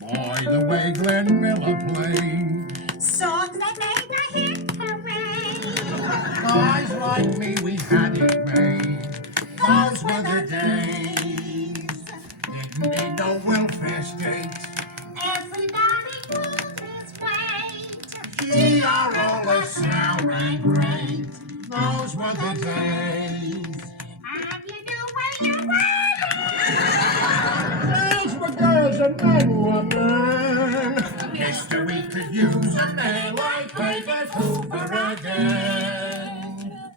Boy, the way Glenn Miller played. Songs that made a hit parade. Guys like me, we had it made. Those were the days. Didn't need no welfare state. Everybody pulled his weight. GRO sound great. Those were the days. And you knew where you were. Girls were girls and men were men. History could use a man like David Hoover again.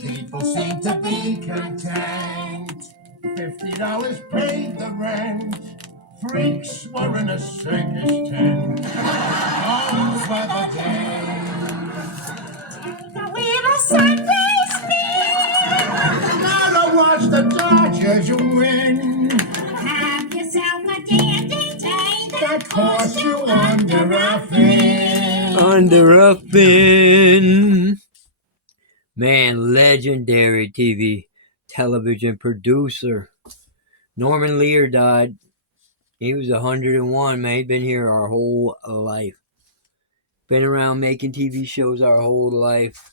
People seem to be content. $50 paid the rent. Freaks were in a circus tent. Those were the days. Take a little Sunday spin. Now to watch the Dodgers win. Have yourself a dandy day That cost you under a fin. Under a fin. Man, legendary television producer. Norman Lear died. He was 101, man. He'd been here our whole life. Been around making TV shows our whole life.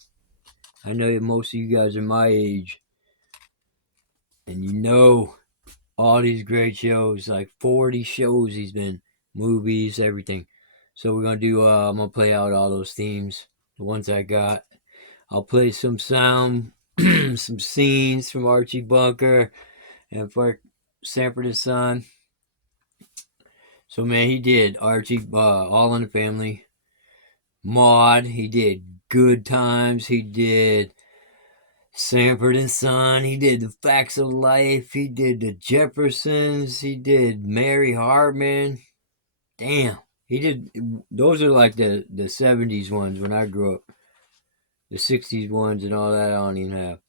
I know that most of you guys are my age. And you know all these great shows, like 40 shows he's been, movies, everything. So we're going to do, I'm going to play out all those themes, the ones I got. I'll play some sound, some scenes from Archie Bunker and for Sanford and Son. So, man, he did Archie, All in the Family, Maude, he did Good Times, he did Sanford and Son, he did The Facts of Life, he did The Jeffersons, he did Mary Hartman. Damn, he did, those are like the 70s ones when I grew up. The 60s ones and all that I don't even have.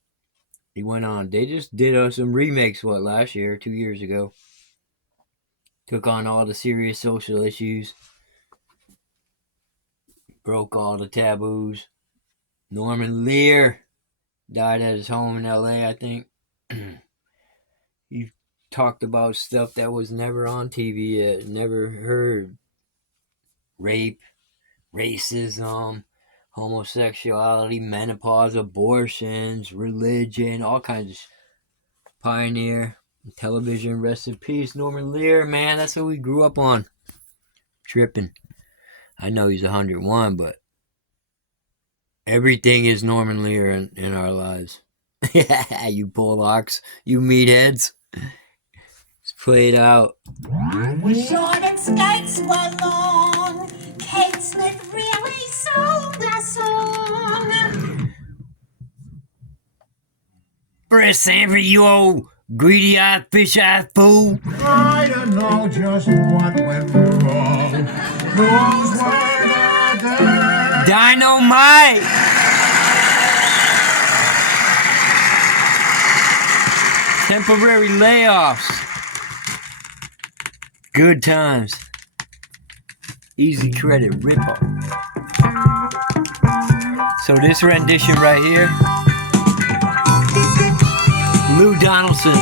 He went on. They just did some remakes, last year, 2 years ago. Took on all the serious social issues. Broke all the taboos. Norman Lear died at his home in LA, I think. He talked about stuff that was never on TV yet, never heard. Rape, racism, homosexuality, menopause, abortions, religion, all kinds of pioneer television. Rest in peace, Norman Lear, man. That's what we grew up on. Tripping. I know he's 101, but everything is Norman Lear in our lives. You Polacks, you meatheads. Let's play it out. Short and skates were long. Kate Smith really sold a song. Brett Sanford, you old greedy-eyed, fish-eyed fool. I don't know just what went wrong. Those were the days. Dynamite! Temporary layoffs. Good times. Easy credit ripoff. So this rendition right here, Lou Donaldson.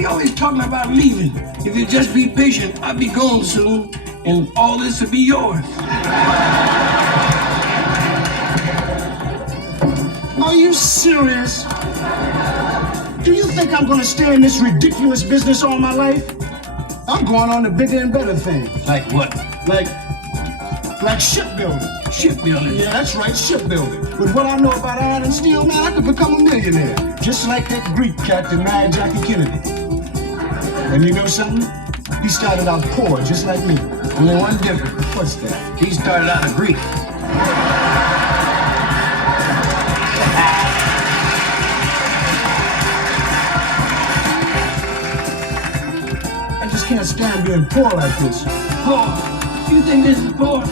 you always talking about leaving? If you just be patient, I'll be gone soon, and all this will be yours. Are you serious? Do you think I'm gonna stay in this ridiculous business all my life? I'm going on to bigger and better things. Like what? Like shipbuilding. Shipbuilding? Yeah, that's right, shipbuilding. With what I know about iron and steel, man, I could become a millionaire. Just like that Greek cat that married Jackie Kennedy. And you know something? He started out poor, just like me. Only one difference. What's that? He started out a Greek. I just can't stand being poor like this. Poor? You think this is poor?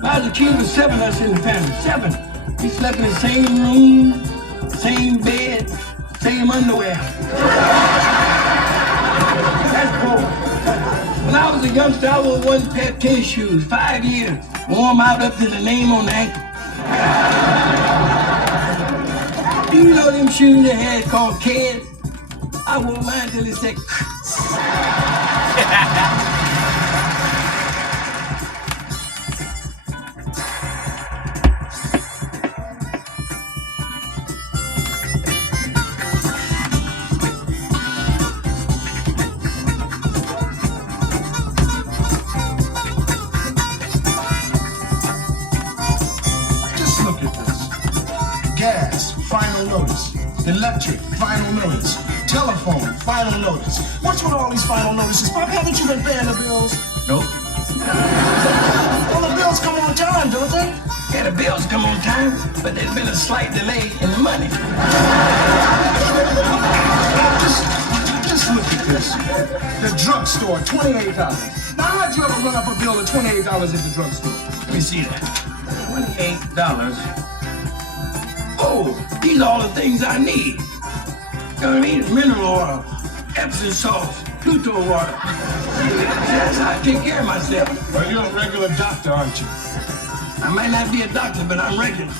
I was a kid with 7 of us in the family. 7. We slept in the same room, same bed, same underwear. That's poor. When I was a youngster, I wore one pair of tennis shoes, 5 years. Wore them out up to the name on the ankle. Do you know them shoes they had called Keds? I wore mine till it said Just look at this. Gas, final notice. Electric, final notice. Telephone, final notice. What's with all these final notices? Pop, haven't you been paying the bills? Nope. Well, the bills come on time, don't they? Yeah, the bills come on time, but there's been a slight delay in the money. Just look at this. The drugstore, $28. Now, how'd you ever run up a bill of $28 at the drugstore? Let me see that. $28. Oh, these are all the things I need. You know what I mean? Mineral oil, Epsom salt, Pluto water. That's how I take care of myself. Well, you're a regular doctor, aren't you? I might not be a doctor, but I'm regular.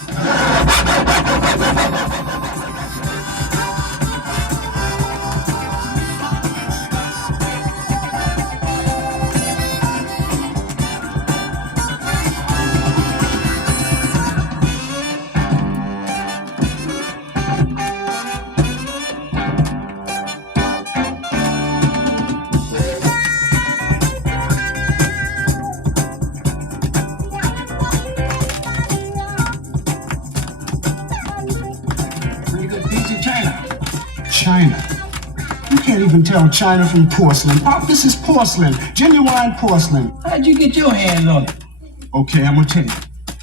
China. You can't even tell China from porcelain. Pop, this is porcelain. Genuine porcelain. How'd you get your hands on it? Okay, I'm gonna tell you.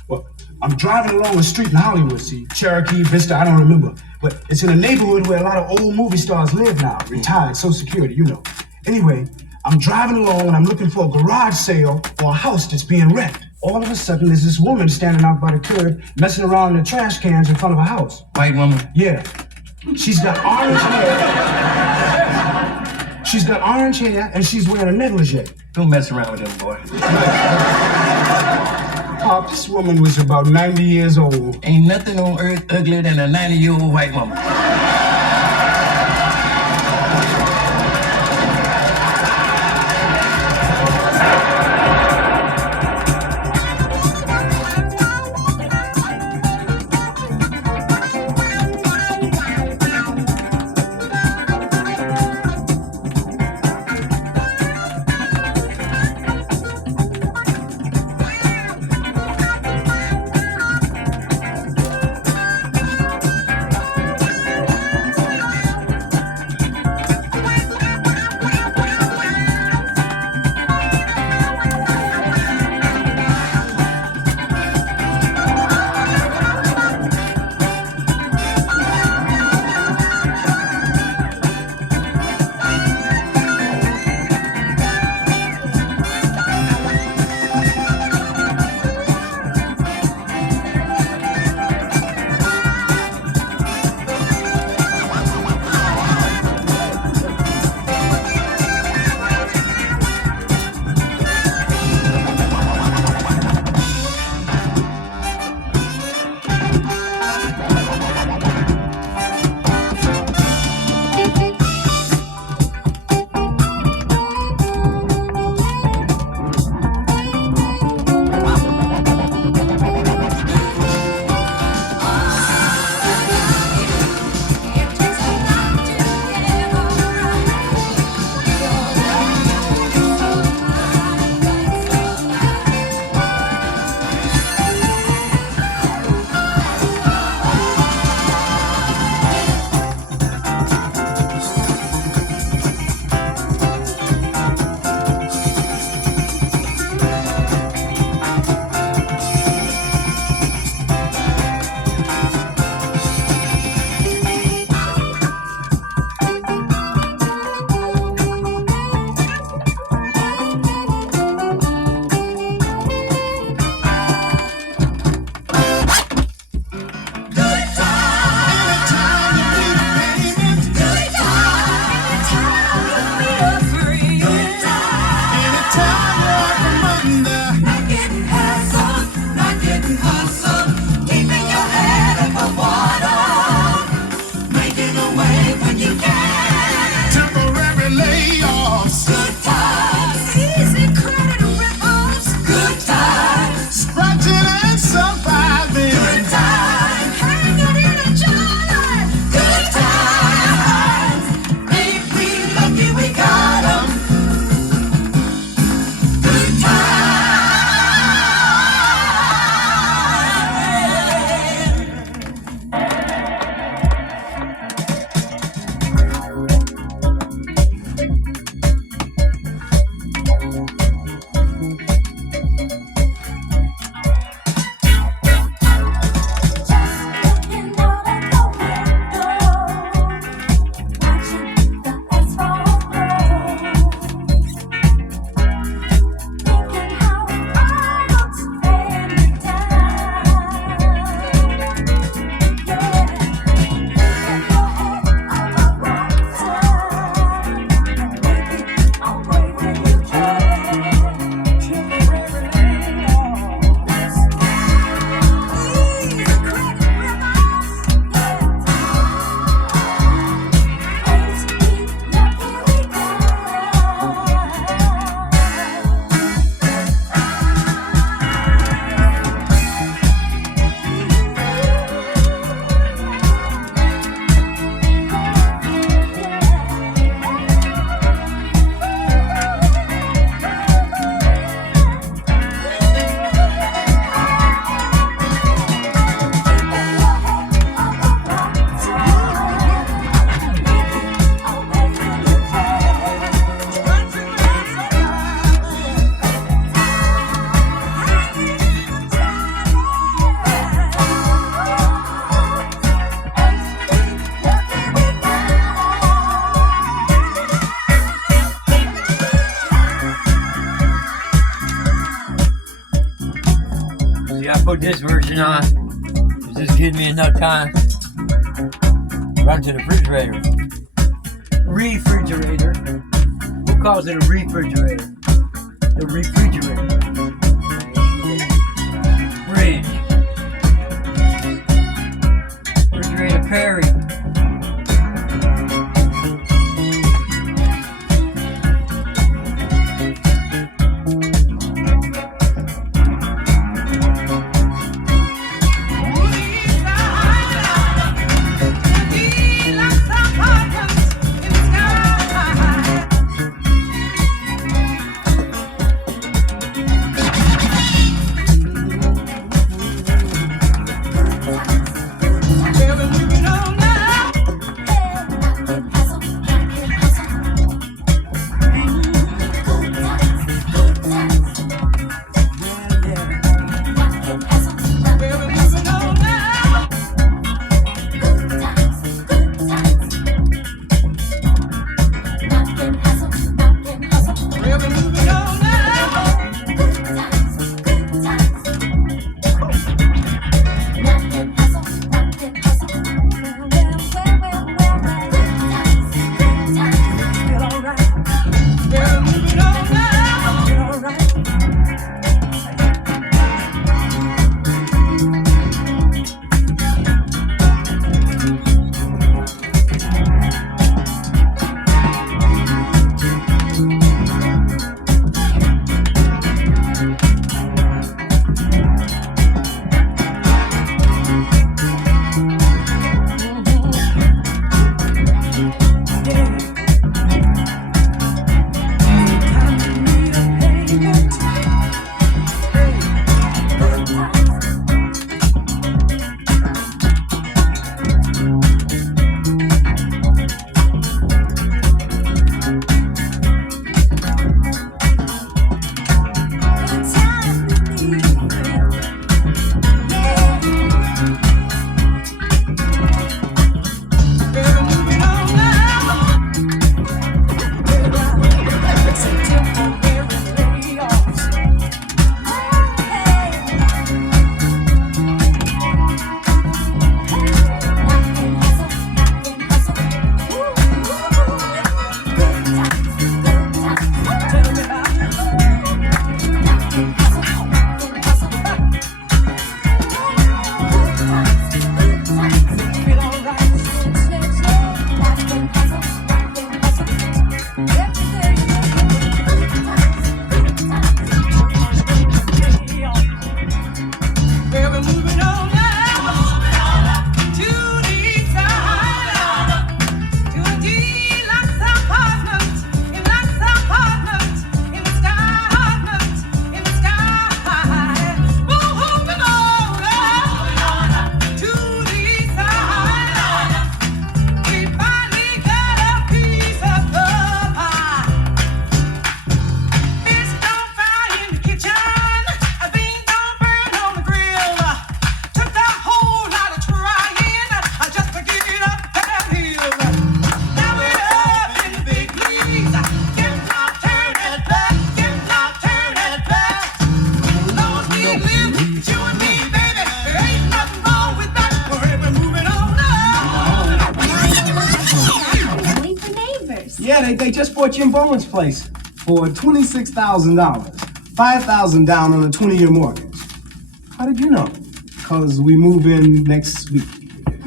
Well, I'm driving along a street in Hollywood, see, Cherokee, Vista, I don't remember. But it's in a neighborhood where a lot of old movie stars live now, retired, Social Security, you know. Anyway, I'm driving along and I'm looking for a garage sale or a house that's being wrecked. All of a sudden, there's this woman standing out by the curb, messing around in the trash cans in front of a house. White woman? Yeah. She's got orange hair. She's got orange hair and she's wearing a negligee. Don't mess around with them, boy. Pop, this woman was about 90 years old. Ain't nothing on earth uglier than a 90-year-old white woman. put this version on. Is this giving me enough time? Run to the refrigerator. Refrigerator. Who calls it a refrigerator? The refrigerator. Fridge. Refrigerator Perry. Yeah, they just bought Jim Bowen's place for $26,000. $5,000 down on a 20-year mortgage. How did you know? Because we move in next week.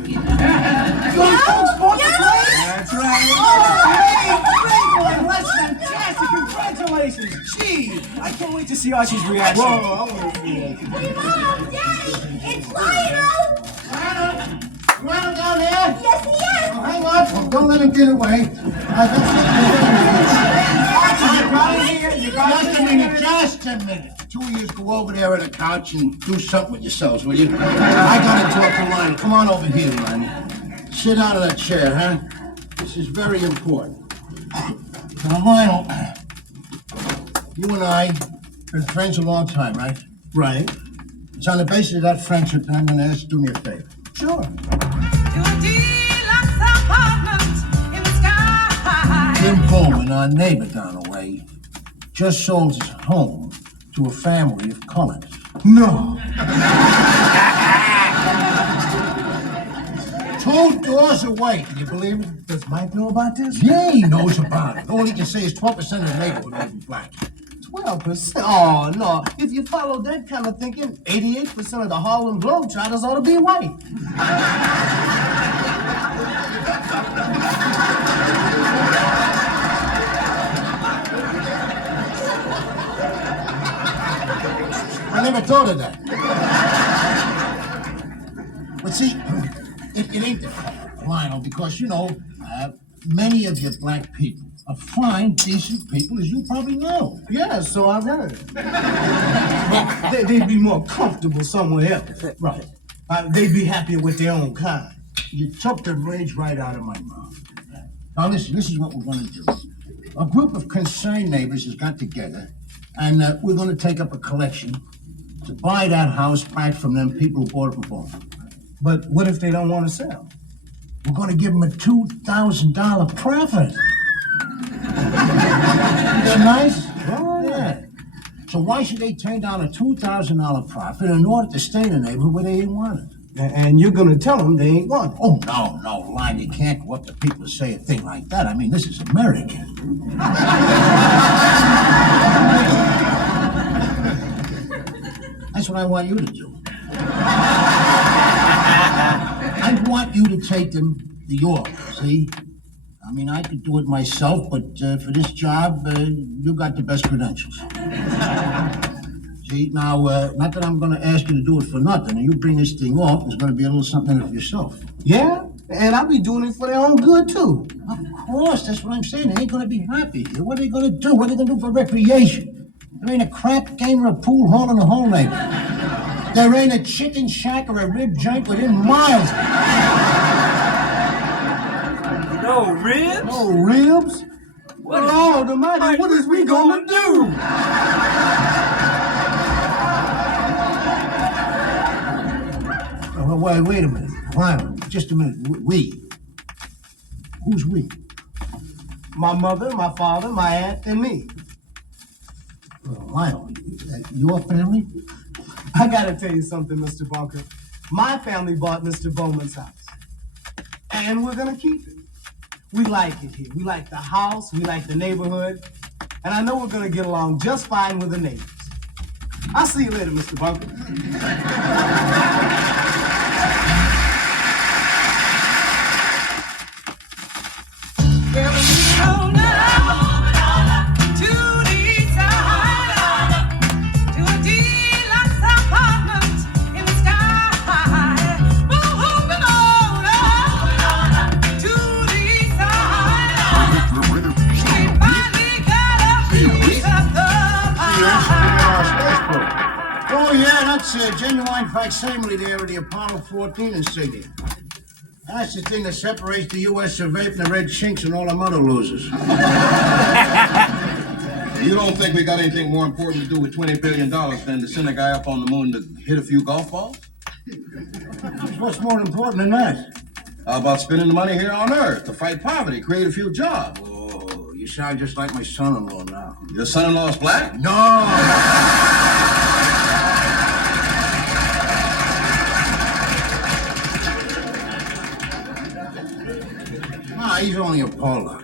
That's right. Oh, hey, great, that's fantastic. Congratulations. Gee, I can't wait to see Archie's reaction. Whoa, I want to see it. Hey, Mom, Daddy, it's Lionel! Lionel? Lionel down there? Yes, he is! Oh, hang on. Don't let him get away. Just a minute. Two of you go over there on the couch and do something with yourselves, will you? I gotta talk to Lionel. Come on over here, Lionel. Sit down in that chair, huh? This is very important. Now, Lionel, you and I have been friends a long time, right? Right. It's on the basis of that friendship that I'm gonna ask you to do me a favor. Sure. Jim Bowman, our neighbor down the way, just sold his home to a family of colors. No. 2 doors away. Can you believe it? Does Mike know about this? Yeah, he knows about it. All he can say is 12% of the neighborhood may be black. 12%? Oh, no. If you follow that kind of thinking, 88% of the Harlem Globetrotters ought to be white. I never thought of that. But see, it ain't that, Lionel, because, many of you black people are fine, decent people, as you probably know. Yeah, so I've heard. But they'd be more comfortable somewhere else. Right. They'd be happier with their own kind. You took the rage right out of my mouth. Now listen, this is what we're going to do. A group of concerned neighbors has got together, and we're going to take up a collection to buy that house back from them people who bought it before. But what if they don't want to sell? We're going to give them a $2,000 profit. Isn't that nice? Oh, Yeah. So why should they turn down a $2,000 profit in order to stay in the neighborhood where they ain't wanted? And you're going to tell them they ain't want it. Oh, no, Lion, you can't go up to people and say a thing like that. I mean, this is America. That's what I want you to do. I want you to take them to York, see? I mean, I could do it myself, but for this job, you got the best credentials. See, now, not that I'm going to ask you to do it for nothing, and you bring this thing off, there's going to be a little something in it for yourself. Yeah? And I'll be doing it for their own good, too. Of course, that's what I'm saying. They ain't going to be happy here. What are they going to do? What are they going to do for recreation? There ain't a crap game or a pool hall in the whole neighborhood. There ain't a chicken shack or a rib joint within miles. No ribs? No ribs? What is- Lord Almighty, what is we gonna do? Oh, wait a minute. Lionel, just a minute. We. Who's we? My mother, my father, my aunt, and me. Lionel, your family? I gotta tell you something, Mr. Bunker. My family bought Mr. Bowman's house. And we're gonna keep it. We like it here. We like the house, we like the neighborhood, and I know we're gonna get along just fine with the neighbors. I'll see you later, Mr. Bunker. Oh, yeah, that's a genuine facsimile there of the Apollo 14 insignia. That's the thing that separates the U.S. of A from the red chinks and all them other losers. You don't think we got anything more important to do with $20 billion than to send a guy up on the moon to hit a few golf balls? What's more important than that? How about spending the money here on Earth to fight poverty, create a few jobs? Oh, you sound just like my son-in-law now. Your son-in-law's black? No! He's only a Pollock.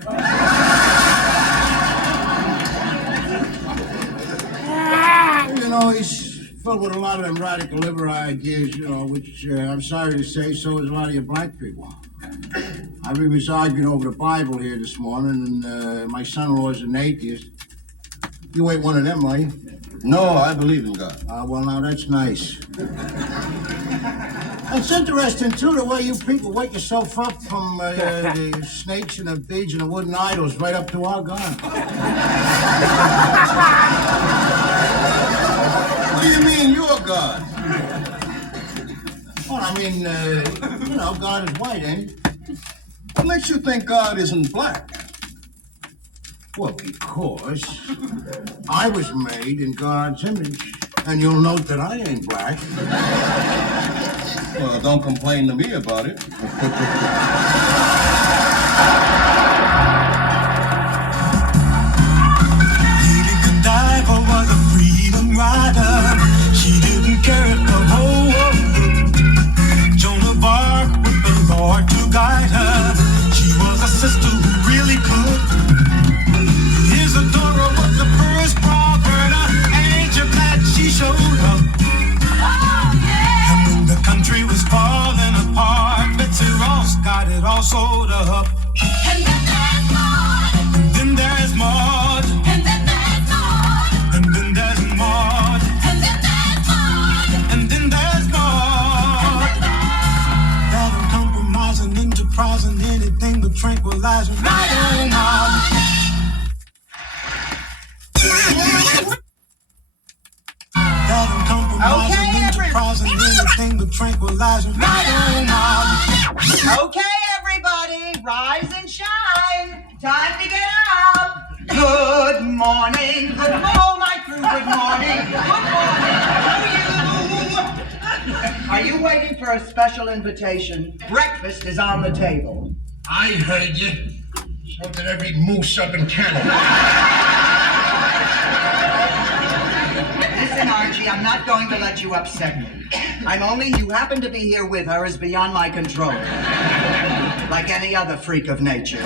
He's filled with a lot of them radical liberal ideas, which I'm sorry to say, so is a lot of your black people. We was arguing over the Bible here this morning, and my son-in-law's an atheist. You ain't one of them, are you? No, I believe in God. Well, now, that's nice. It's interesting, too, the way you people wake yourself up from the snakes and the beads and the wooden idols right up to our God. What do you mean, you're God? Well, I mean, God is white, ain't he? What makes you think God isn't black? Well, because I was made in God's image, and you'll note that I ain't black. Well, don't complain to me about it. Lady Godiva was a freedom rider. She did tranquilizer. Okay, everybody, rise and shine. Time to get up. Good morning. Good morning, all my crew. Good morning. Good morning to you. Are you waiting for a special invitation? Breakfast is on the table. I heard you. So did every moose up in Canada. Listen, Archie, I'm not going to let you upset me. You happen to be here with her is beyond my control. Like any other freak of nature.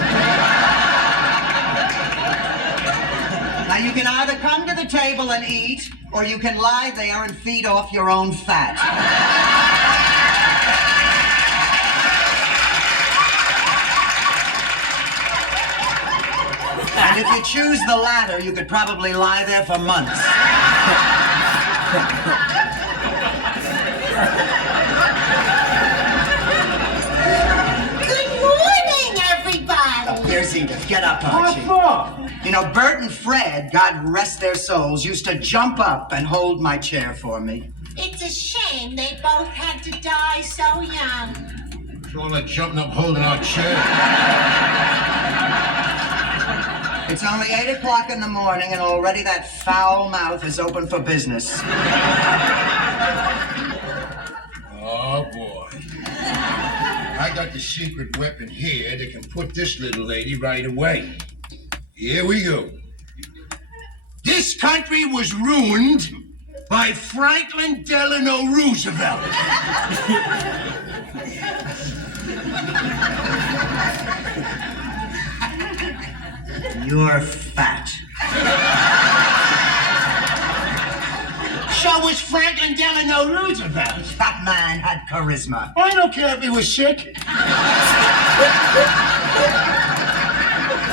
Now, you can either come to the table and eat, or you can lie there and feed off your own fat. And if you choose the latter, you could probably lie there for months. Good morning, everybody. Here's Edith. Get up, Archie. What for? You know, Bert and Fred, God rest their souls, used to jump up and hold my chair for me. It's a shame they both had to die so young. It's all that jumping up holding our chair. It's only 8 o'clock in the morning and already that foul mouth is open for business. Oh, boy. I got the secret weapon here that can put this little lady right away. Here we go. This country was ruined by Franklin Delano Roosevelt. You're fat. So was Franklin Delano Roosevelt. That man had charisma. I don't care if he was sick.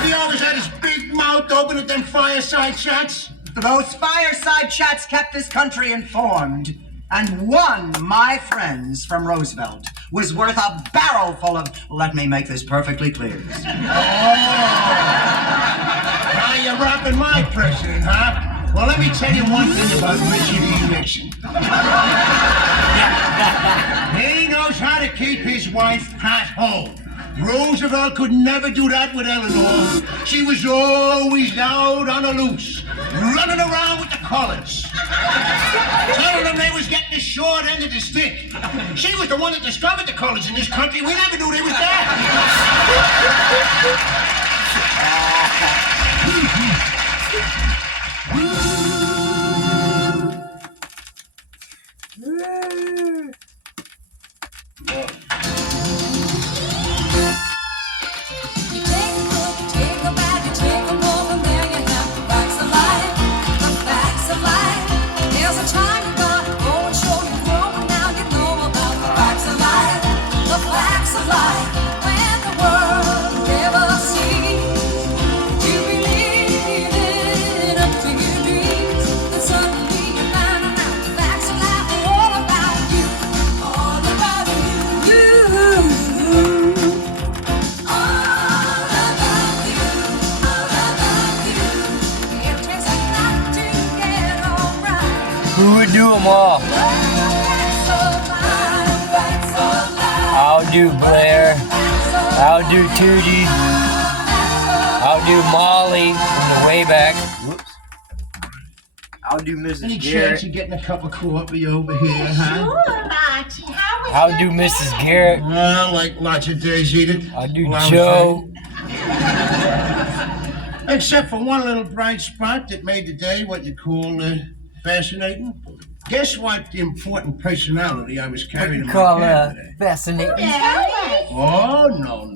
He always had his big mouth open at them fireside chats. Those fireside chats kept this country informed. And one, my friends from Roosevelt, was worth a barrel full of, let me make this perfectly clear. Now you're rapping my president, huh? Well, let me tell you one thing about Richard E. Nixon. He knows how to keep his wife at home. Roosevelt could never do that with Eleanor. She was always out on the loose, running around with the colors, telling them they was getting the short end of the stick. She was the one that discovered the colors in this country. We never knew they was there. Who would do them all? I'll do Blair. I'll do Tootie. I'll do Molly from the way back. Whoops. I'll do Mrs. Any Garrett. chance of getting a cup of coffee over here, huh? Sure, Archie. How was I'll your do day? Mrs. Garrett. Well, like lots of days, Edith. I'll do Well, I was Joe. Except for one little bright spot that made the day what you call fascinating. Guess what important personality I was What carrying you in my call cab today? fascinating? Daddy? Oh, no.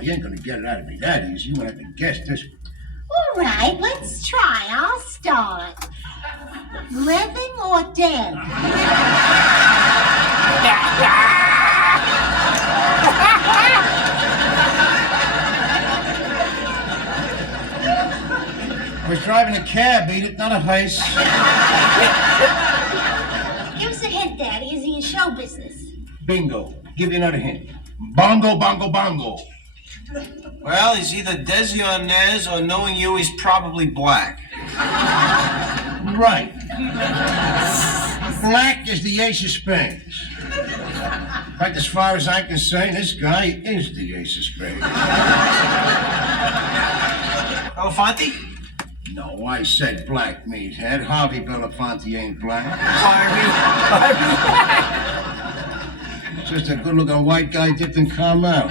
You ain't gonna get it out of me that easy. You're gonna have to guess this one. All right, let's try. I'll start. Living or dead? I was driving a cab, Edith, not a heist. Give us a hint, Daddy. Is he in show business? Bingo. Give you another hint. Bongo, bongo, bongo. Well, he's either Desi or Nez, or knowing you, he's probably black. Right. Black is the ace of spades. In fact, as far as I'm concerned, this guy is the ace of spades. Belafonte? No, I said black meathead. Harvey Belafonte ain't black. Just a good-looking white guy dipped in caramel.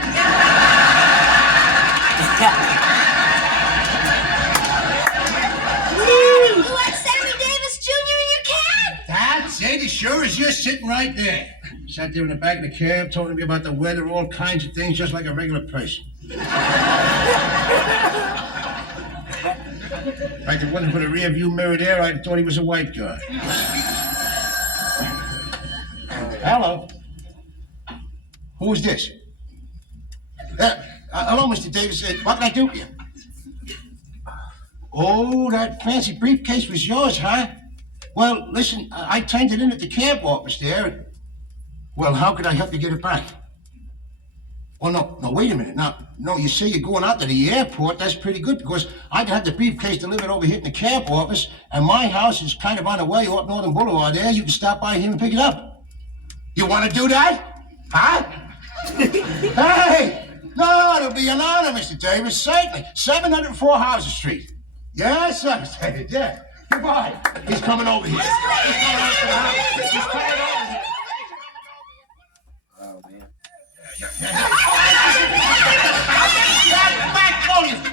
You want Sammy Davis Jr. in your cab? That's it. As sure as you're sitting right there. Sat there in the back of the cab, talking to me about the weather, all kinds of things, just like a regular person. In fact, if it wasn't for the rear view mirror there, I'd have thought he was a white guy. Hello. Who is this? Hello, Mr. Davis. What can I do for you? Oh, that fancy briefcase was yours, huh? Well, listen, I turned it in at the camp office there. Well, how could I help you get it back? Well, no, wait a minute. No, you say you're going out to the airport. That's pretty good because I'd have the briefcase delivered over here in the camp office, and my house is kind of on the way up Northern Boulevard there. You can stop by here and pick it up. You want to do that? Huh? Hey! No, it'll be an honor, Mr. Davis, certainly. 704 Houser Street. Yes, sir, Mr. Davis, yeah. Goodbye. He's coming over here. He's coming over to the house. He's coming over here. Oh, man. Back,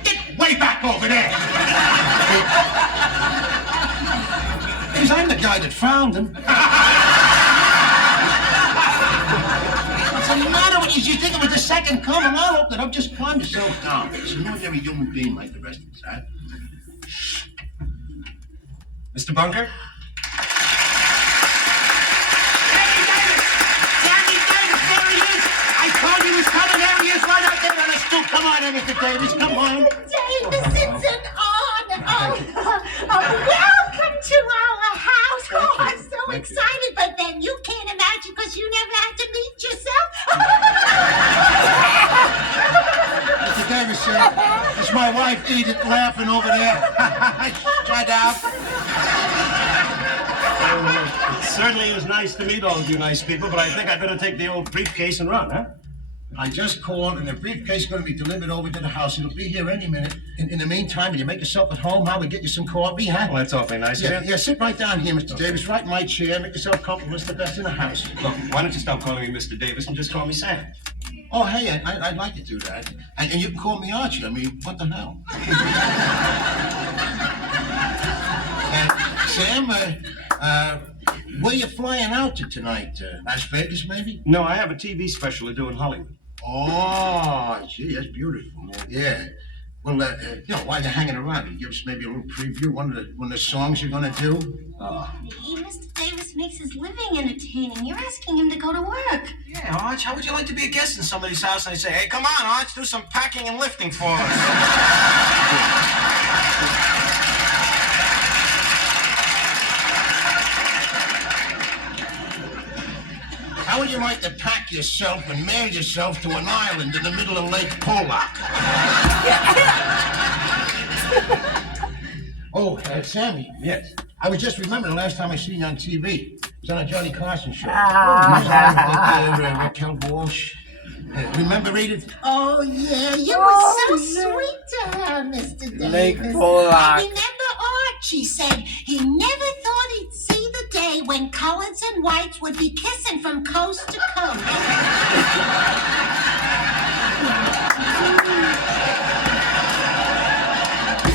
get way back over there. Because I'm the guy that found him. What's the matter with you? You think it was the second coming? I'll open it up. Just calm yourself down. It's an ordinary human being like the rest of us, huh? Mr. Bunker? Sammy Davis, there he is. I told you he was coming. There he is, right out there on the stoop. Come on, Mr. Davis, come on. Davis, it's an honor. Welcome to our house. Oh, I'm so excited. But then you can't imagine because you never had to meet yourself. Mr. Davis, it's my wife Edith laughing over there. Shut up. It certainly is nice to meet all of you nice people, but I think I better take the old briefcase and run, huh? I just called, and the briefcase is going to be delivered over to the house. It'll be here any minute. In the meantime, will you make yourself at home? How we get you some coffee, huh? Well, that's awfully nice of you. Yeah, sit right down here, Mr. Davis, right in my chair. Make yourself comfortable. It's the best in the house. Look, why don't you stop calling me Mr. Davis and just call me Sam? Oh, hey, I'd like to do that. And you can call me Archie. I mean, what the hell? Sam, where you flying out to tonight? Las Vegas, maybe? No, I have a TV special to do in Hollywood. Oh, gee, that's beautiful. Yeah. Well, while you're hanging around, can you give us maybe a little preview, one of the songs you're gonna do? Mr. Davis makes his living entertaining. You're asking him to go to work. Yeah, Arch, how would you like to be a guest in somebody's house and they say, hey, come on, Arch, do some packing and lifting for us? How would you like to pack yourself and mail yourself to an island in the middle of Lake Polak? Oh, Sammy. Yes. I was just remembering the last time I seen you on TV. It was on a Johnny Carson show. Raquel Walsh. Remember, Edith? Oh, yeah. You were so sweet to her, Mr. Davis. Lake Polak. I remember Archie said he never thought he'd see the day when coloreds and whites would be kissing from coast to coast.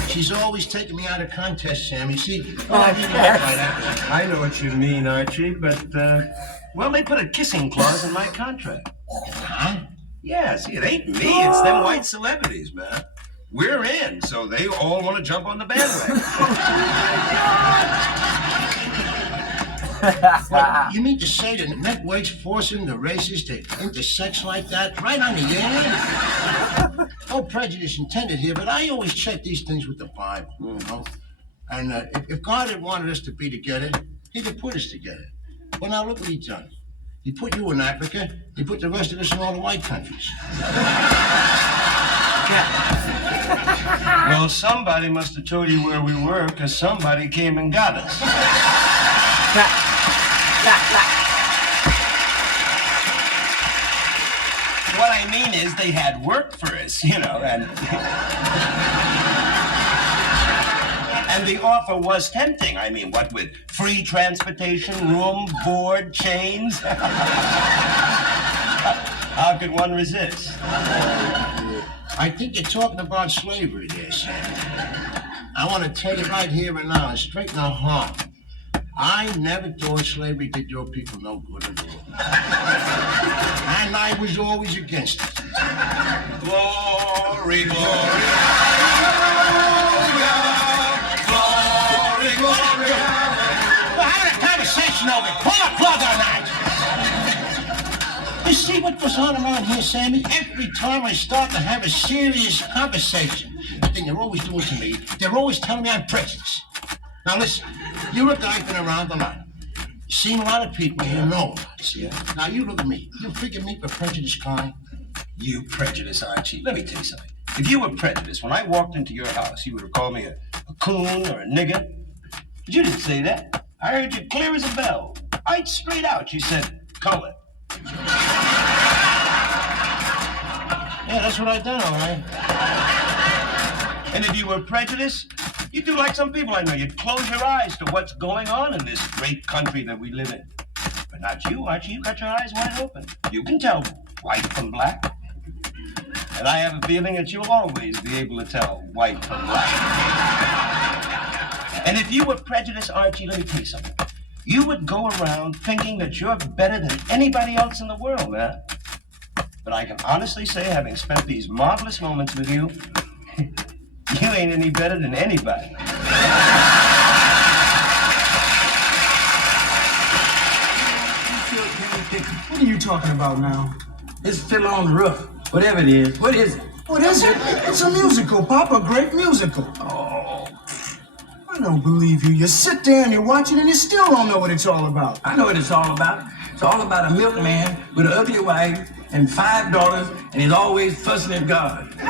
She's always taking me out of contests, Sammy. See? I know what you mean, Archie, but, well, they put a kissing clause in my contract. Huh? Yeah, see, it ain't me, it's them white celebrities, man. We're in, so they all want to jump on the bandwagon. Well, you mean to say the network's forcing the races to intersex like that right on the air? No prejudice intended here, but I always check these things with the Bible, you know? And if God had wanted us to be together, he'd have put us together. Well, now look what he's done. He put you in Africa, he put the rest of us in all the white countries. Well, somebody must have told you where we were, because somebody came and got us. what I mean is they had work for us, you know, and and the offer was tempting. I mean, what with free transportation, room, board, chains? How could one resist? I think you're talking about slavery there, Sam. I want to tell you right here and now, straight in the heart. I never thought slavery did your people no good at all. And I was always against it. Glory, glory. We're having a conversation over it. Pull a plug on that. You see what goes on around here, Sammy? Every time I start to have a serious conversation, the thing they're always doing to me, they're always telling me I'm prejudiced. Now listen, you're a guy been around a lot. You've seen a lot of people, you know a lot, see? Now you look at me. You figure me for prejudiced kind? You prejudice, Archie. Let me tell you something. If you were prejudiced, when I walked into your house, you would have called me a coon or a nigger. But you didn't say that. I heard you clear as a bell. Right straight out, you said, color. Yeah, that's what I done, all right. And if you were prejudiced, you'd do like some people I know. You'd close your eyes to what's going on in this great country that we live in. But not you, Archie. You got your eyes wide open. You can tell white from black. And I have a feeling that you'll always be able to tell white from black. And if you were prejudiced, Archie, let me tell you something. You would go around thinking that you're better than anybody else in the world, man. But I can honestly say, having spent these marvelous moments with you, you ain't any better than anybody. What are you talking about now? It's still on the roof. Whatever it is. What is it? What is it? It's a musical, Pop, a great musical. Oh, I don't believe you. You sit there and you watch it and you still don't know what it's all about. I know what it's all about. It's all about a milkman with an ugly wife and 5 daughters, and he's always fussing at God. I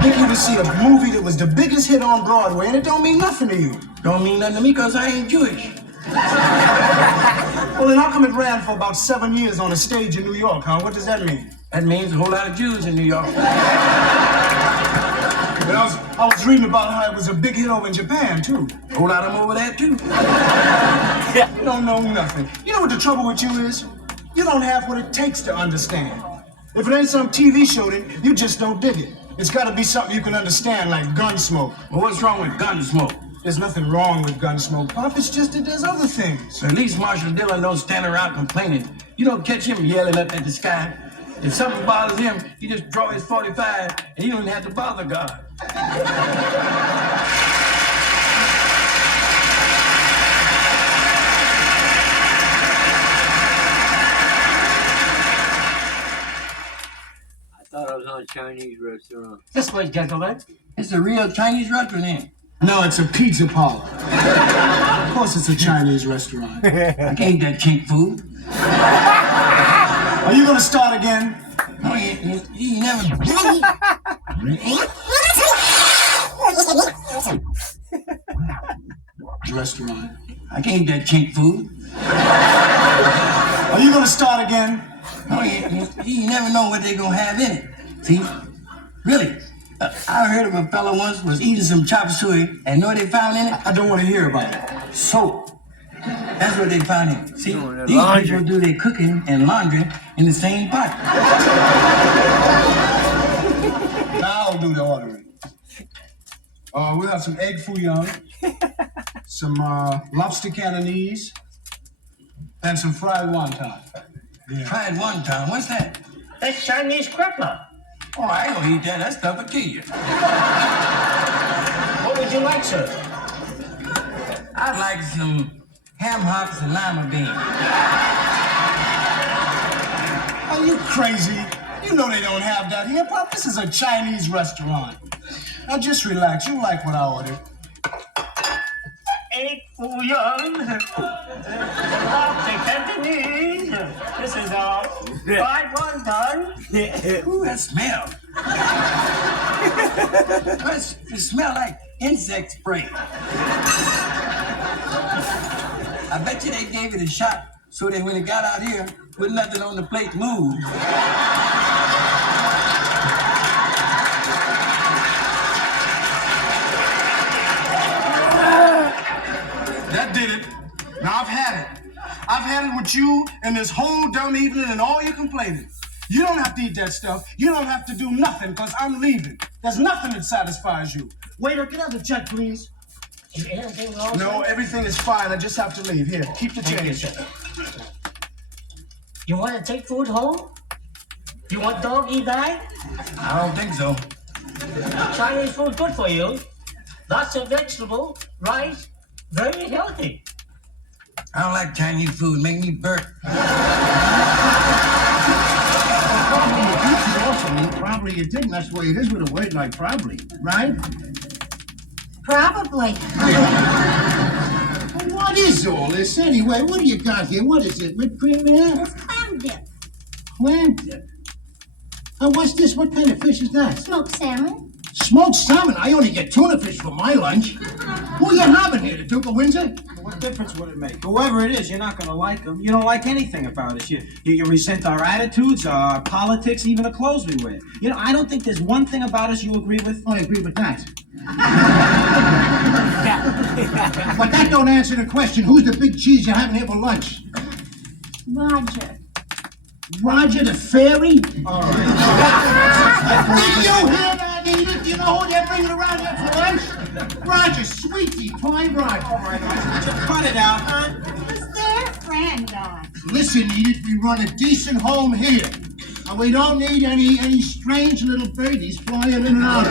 take you to see a movie that was the biggest hit on Broadway and it don't mean nothing to you. Don't mean nothing to me because I ain't Jewish. Well, then how come it ran for about 7 years on a stage in New York, huh? What does that mean? That means a whole lot of Jews in New York. I was reading about how it was a big hit over in Japan, too. A whole lot of them over there, too. You don't know nothing. You know what the trouble with you is? You don't have what it takes to understand. If it ain't some TV show, then you just don't dig it. It's got to be something you can understand, like Gunsmoke. Well, what's wrong with Gunsmoke? There's nothing wrong with Gunsmoke, Pop. It's just that there's other things. So at least Marshall Dillon don't stand around complaining. You don't catch him yelling up at the sky. If something bothers him, he just draw his 45 and you don't even have to bother God. I thought I was on a Chinese restaurant. This way, gentlemen. It's a real Chinese restaurant, ain't it? No, it's a pizza parlor. Of course it's a Chinese restaurant. I can't eat that cheap food. Are you gonna start again? No, you never... Restaurant. I can't eat that cheap food. Are you gonna start again? No, you never know what they're gonna have in it. See? Really. I heard of a fella once was eating some chop suey, and know what they found in it? I don't want to hear about it. Soap. That's what they found in it. See, these laundry. people do their cooking and laundry in the same pot. Now I'll do the ordering. We'll have some egg foo young, some lobster cantonese, and some fried wonton. Yeah. Fried wonton, what's that? That's Chinese cripper. Oh, I ain't gonna eat that. That stuff will kill you. What would you like, sir? I'd like some ham hocks and lima beans. Are you crazy? You know they don't have that here, Pop. This is a Chinese restaurant. Now just relax. You like what I ordered. Egg foo young. Lobster Cantonese. This is all. Fried wonton. Ooh, that smell. It smells like insect spray. I bet you they gave it a shot so that when it got out here, with nothing on the plate, moved. That did it. Now I've had it. I've had it with you and this whole dumb evening and all your complaining. You don't have to eat that stuff. You don't have to do nothing because I'm leaving. There's nothing that satisfies you. Waiter, get out the check, please. Is anything wrong? No, everything is fine. I just have to leave. Here, keep the change. You want to take food home? You want doggy bag? I don't think so. Chinese food good for you. Lots of vegetable, rice, very healthy. I don't like Chinese food. Make me burp. Probably you didn't. That's the way it is with a word like probably, right? Probably. Well, what is all this anyway? What do you got here? What is it? Whipped cream here? It's clam dip. Clam dip. Oh, what's this? What kind of fish is that? Smoked salmon. Smoked salmon? I only get tuna fish for my lunch. Who are you having here, the Duke of Windsor? What difference would it make? Whoever it is, you're not going to like him. You don't like anything about us. You resent our attitudes, our politics, even the clothes we wear. You know, I don't think there's one thing about us you agree with. I agree with that. But that don't answer the question. Who's the big cheese you're having here for lunch? Roger. Roger the fairy? All right. Did you hear that, Edith? You know who they're bringing around here for lunch? Roger, sweetie pie Roger. All right, cut it out, huh? Who's their friend, Dog? Listen, Edith, we run a decent home here. And we don't need any strange little birdies flying in and out.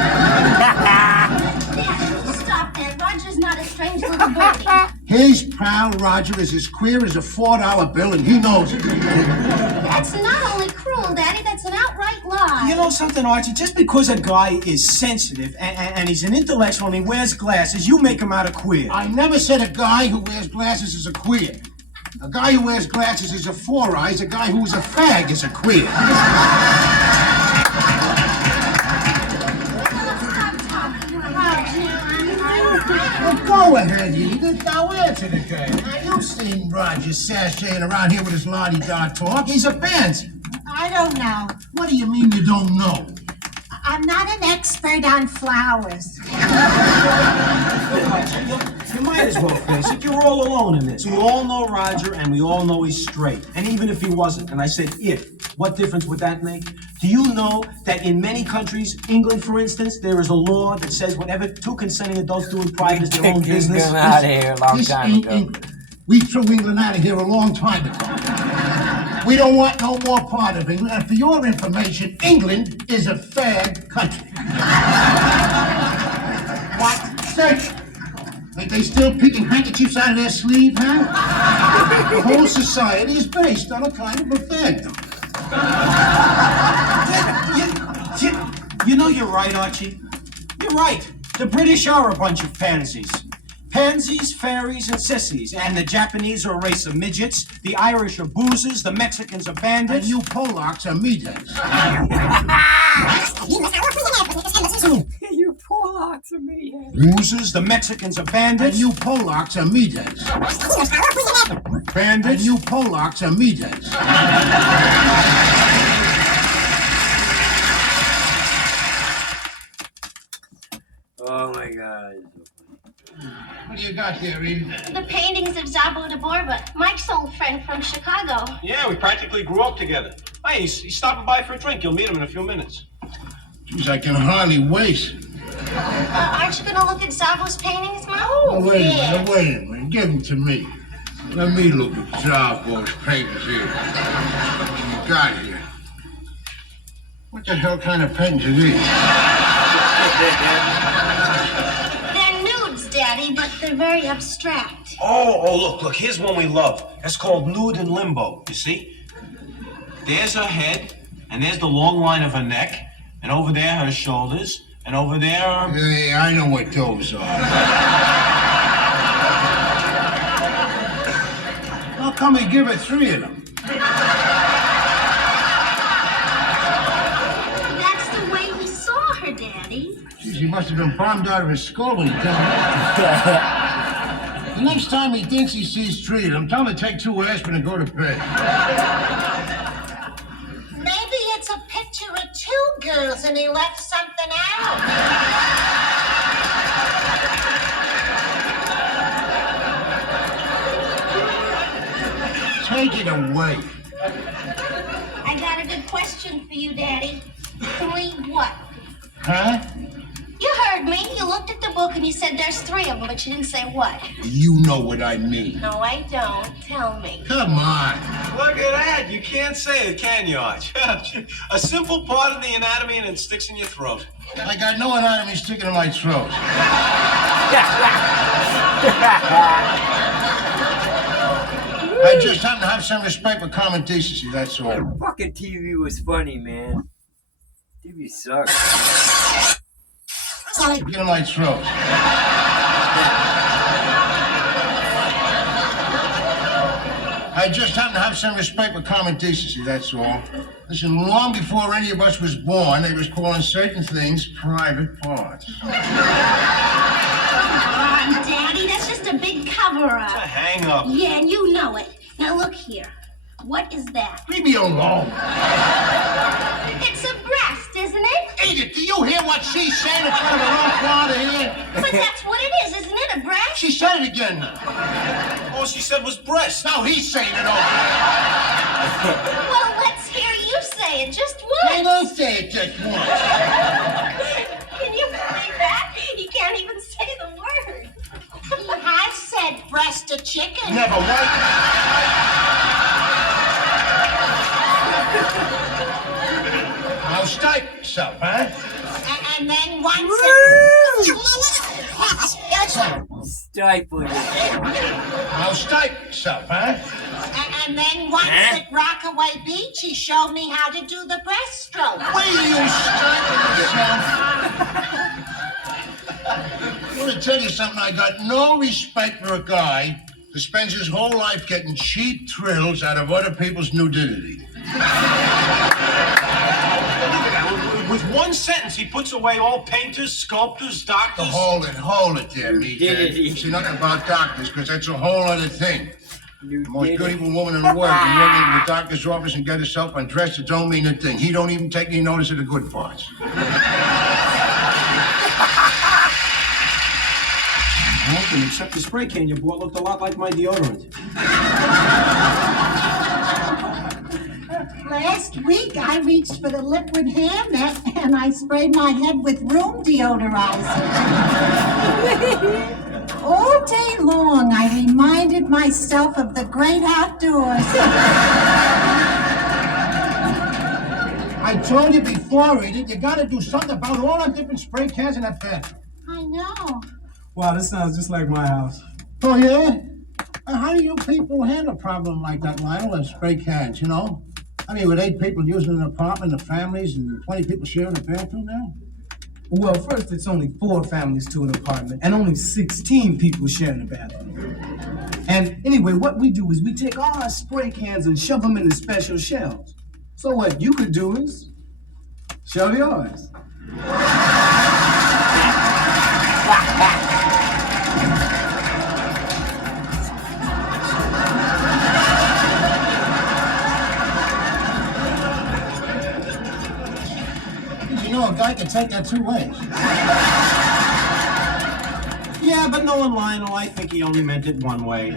Stop that. Roger's not a strange little birdie. His pal Roger is as queer as a $4 bill, and he knows it. That's not only cruel, Daddy, that's an outright lie. You know something, Archie? Just because a guy is sensitive and he's an intellectual and he wears glasses, you make him out a queer. I never said a guy who wears glasses is a queer. A guy who wears glasses is a four eyes. A guy who's a fag is a queer. Well, go ahead, Edith. Now answer the guy. Now, you've seen Roger sashaying around here with his la-di-da talk. He's a pansy. I don't know. What do you mean you don't know? I'm not an expert on flowers. You might as well face it. You're all alone in this. We all know Roger, and we all know he's straight. And even if he wasn't, and I said if, what difference would that make? Do you know that in many countries, England, for instance, there is a law that says whatever two consenting adults do in private is their own business? Out of here a long This time ain't ago. England. We threw England out of here a long time ago. We don't want no more part of England. And for your information, England is a fag country. What? Search. Ain't they still picking handkerchiefs out of their sleeve, huh? The whole society is based on a kind of a fagdom. You know you're right, Archie. You're right. The British are a bunch of pansies. Pansies, fairies, and sissies. And the Japanese are a race of midgets. The Irish are boozers. The Mexicans are bandits. And you Polacks are meatheads. You Polacks are me. Boozers. The Mexicans are bandits. And you Polacks are meatheads. Bandits. And you Polacks are meatheads. Oh my God. What do you got there, Edith? The paintings of Zabo de Borba, Mike's old friend from Chicago. Yeah, we practically grew up together. Hey, he's stopping by for a drink. You'll meet him in a few minutes. Geez, I can hardly wait. Aren't you gonna look at Zabo's paintings, Mom? Oh, wait a minute. Give them to me. Let me look at Zabo's paintings here. What you got here? What the hell kind of paintings are these? They're nudes, Daddy, but they're very abstract. Oh, look, here's one we love. That's called Nude in Limbo, you see? There's her head, and there's the long line of her neck, and over there her shoulders, and over there are... Hey, I know what those are. How come we give her 3 of them? That's the way he saw her, Daddy. Geez, he must have been bombed out of his skull when he came. The next time he thinks he sees trees, I'm telling him to take 2 aspirin and go to bed. Maybe it's a picture of 2 girls and he left something out. Take it away. I got a good question for you, Daddy. 3 what? Huh? You heard me. You looked at the book and you said there's 3 of them, but you didn't say what. You know what I mean. No, I don't. Tell me. Come on. Look at that. You can't say it, can you, Arch? A simple part of the anatomy and it sticks in your throat. I got no anatomy sticking in my throat. I just happen to have some respect for common decency, that's all. That fucking TV was funny, man. TV sucks. Get in my throat. I just happen to have some respect for common decency, that's all. Listen, long before any of us was born, they was calling certain things private parts. Come on, Daddy. That's just a big cover-up. It's a hang-up. Yeah, and you know it. Now look here. What is that? Leave me alone. It's a breast, isn't it? Edith, do you hear what she's saying in front of her own father here? But that's what it is, isn't it? A breast? She said it again now. All she said was breast. Now he's saying it over. Well, let's hear you say it just They once. don't say it just once. Can you believe that? He can't even say the word. He has said breast of chicken. Never what? Now stop yourself, huh? And then once Stifle it. Now stop yourself, huh? and then once at Rockaway Beach, he showed me how to do the breaststroke. Will you stop yourself? I'm gonna tell you something. I got no respect for a guy who spends his whole life getting cheap thrills out of other people's nudity. With one sentence, he puts away all painters, sculptors, doctors. Hold it there, meathead. See, nothing about doctors, because that's a whole other thing. The most beautiful woman in the world can walk into the doctor's office and get herself undressed. It don't mean a thing. He don't even take any notice of the good parts. Nothing except the spray can you bought looked a lot like my deodorant. Last week, I reached for the liquid hair net and I sprayed my head with room deodorizer. All day long, I reminded myself of the great outdoors. I told you before, Edith, you gotta do something about all the different spray cans in that bathroom. I know. Wow, this sounds just like my house. Oh, yeah? How do you people handle a problem like that, Lionel, of spray cans, you know? I mean, with 8 people using an apartment, the families, and 20 people sharing a bathroom now? Well, first, it's only 4 families to an apartment, and only 16 people sharing a bathroom. And anyway, what we do is we take all our spray cans and shove them into special shelves. So what you could do is shove yours. You know, a guy can take that 2 ways. Yeah, but knowing Lionel, I think he only meant it one way.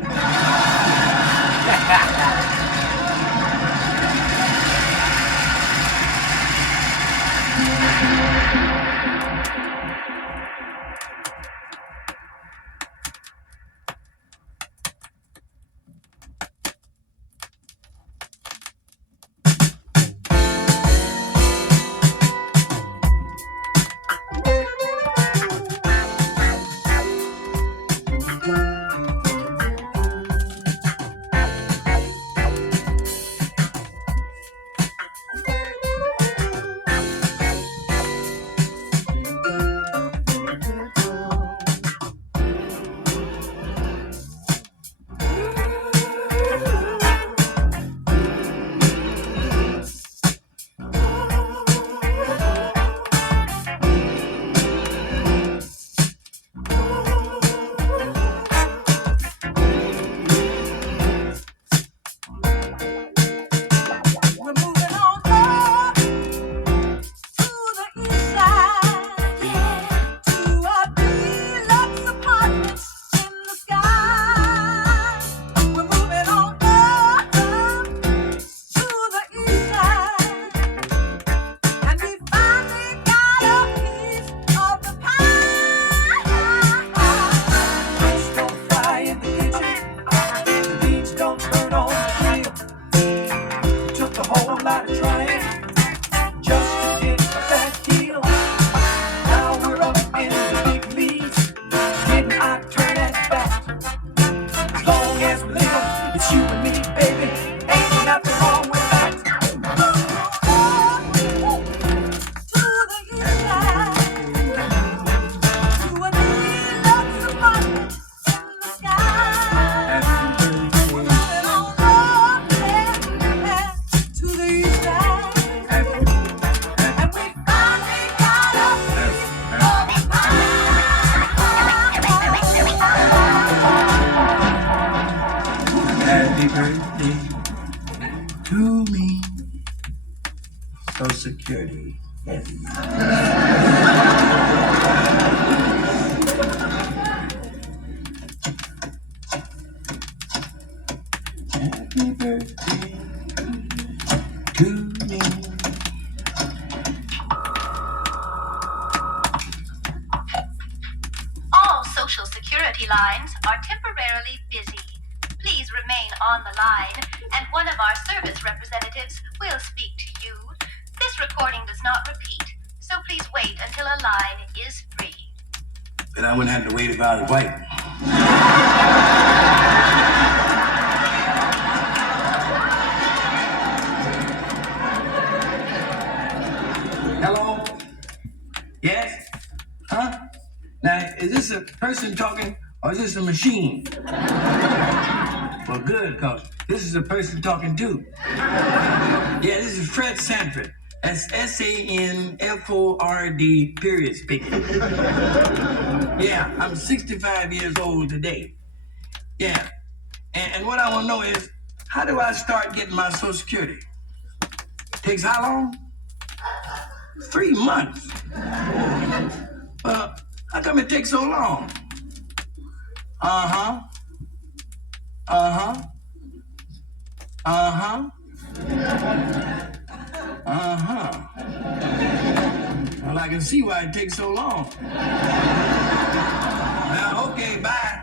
birthday to me. Social Security. Yes. Happy birthday to me. All Social Security lines are temporarily busy. Please remain on the line, and one of our service representatives will speak to you. This recording does not repeat, so please wait until a line is free. But I wouldn't have to wait if I was white. Hello? Yes? Huh? Now, is this a person talking or is this a machine? Well, good, because this is a person talking too. Yeah, this is Fred Sanford. That's S-A-N-F-O-R-D period speaking. Yeah, I'm 65 years old today. Yeah, and what I want to know is, how do I start getting my Social Security? Takes how long? 3 months. Well, how come it takes so long? Uh-huh. Uh-huh. Uh-huh. Uh-huh. Well, I can see why it takes so long. Well, okay, bye.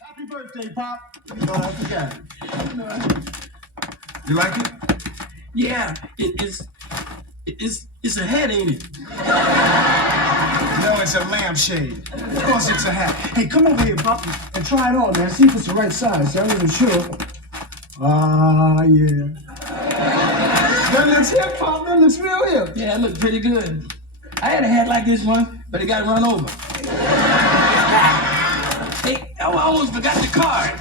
Happy birthday, Pop. You know, I forgot it. You like it? Yeah, it's a hat, ain't it? No, it's a lampshade. Of course it's a hat. Hey, come over here, Pop, and try it on, man. See if it's the right size. I wasn't sure. Ah, yeah. That looks hip, Pop. That looks real hip. Yeah, it looks pretty good. I had a hat like this one, but it got run over. Hey, I almost forgot the card.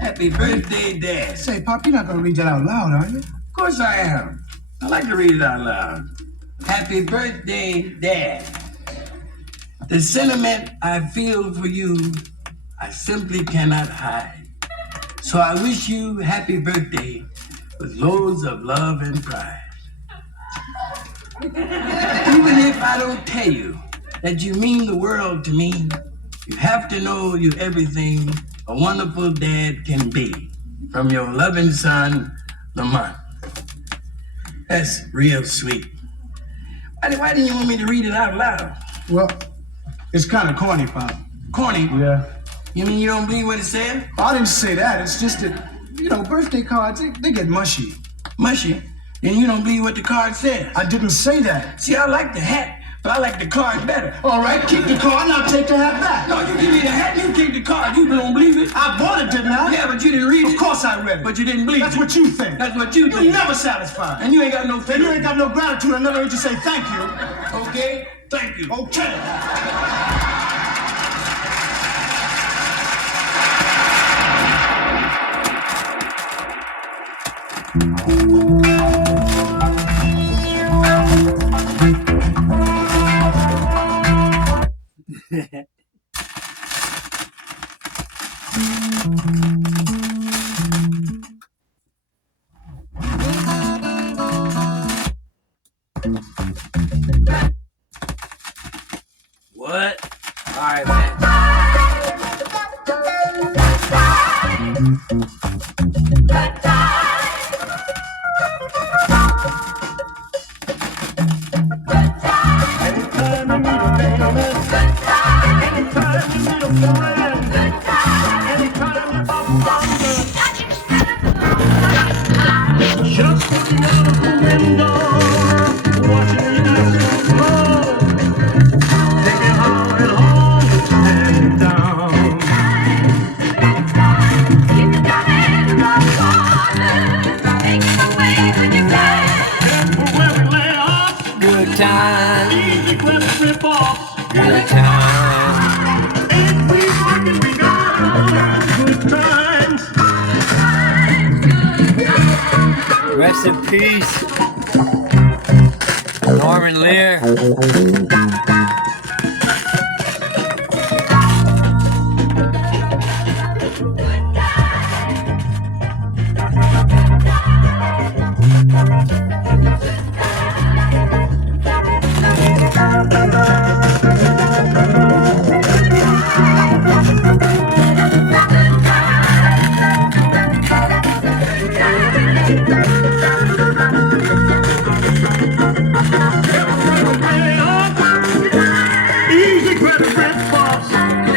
Happy birthday, Dad. Say, Pop, you're not gonna read that out loud, are you? Of course I am. I like to read it out loud. Happy birthday, Dad. The sentiment I feel for you, I simply cannot hide. So I wish you happy birthday with loads of love and pride. Even if I don't tell you that you mean the world to me, you have to know you're everything a wonderful dad can be. From your loving son, Lamont. That's real sweet. Why didn't you want me to read it out loud? Well, it's kind of corny, Pop. Corny? Yeah. You mean you don't believe what it said? I didn't say that. It's just that, you know, birthday cards, they get mushy. Mushy? Then you don't believe what the card says. I didn't say that. See, I like the hat, but I like the card better. All right, keep the card and I'll take the hat back. No, you give me the hat and you keep the card. You don't believe it. I bought it, didn't I? Yeah, but you didn't read it. Of course I read it. But you didn't believe That's it. what you think. That's what you think. You're never satisfied. And you ain't got no And feeling. you ain't got no gratitude. I never heard you say thank you. Okay? Thank you. Okay. What? All right, man. Just looking out of the window, watching the ashes flow. Thinking how it all looks heading down. Keep it down in the water, making my way when you can. And for where we lay off, Good time. easy clips rip off. Good time. Ain't we working, we got good times. Rest in peace, Norman Lear. preference for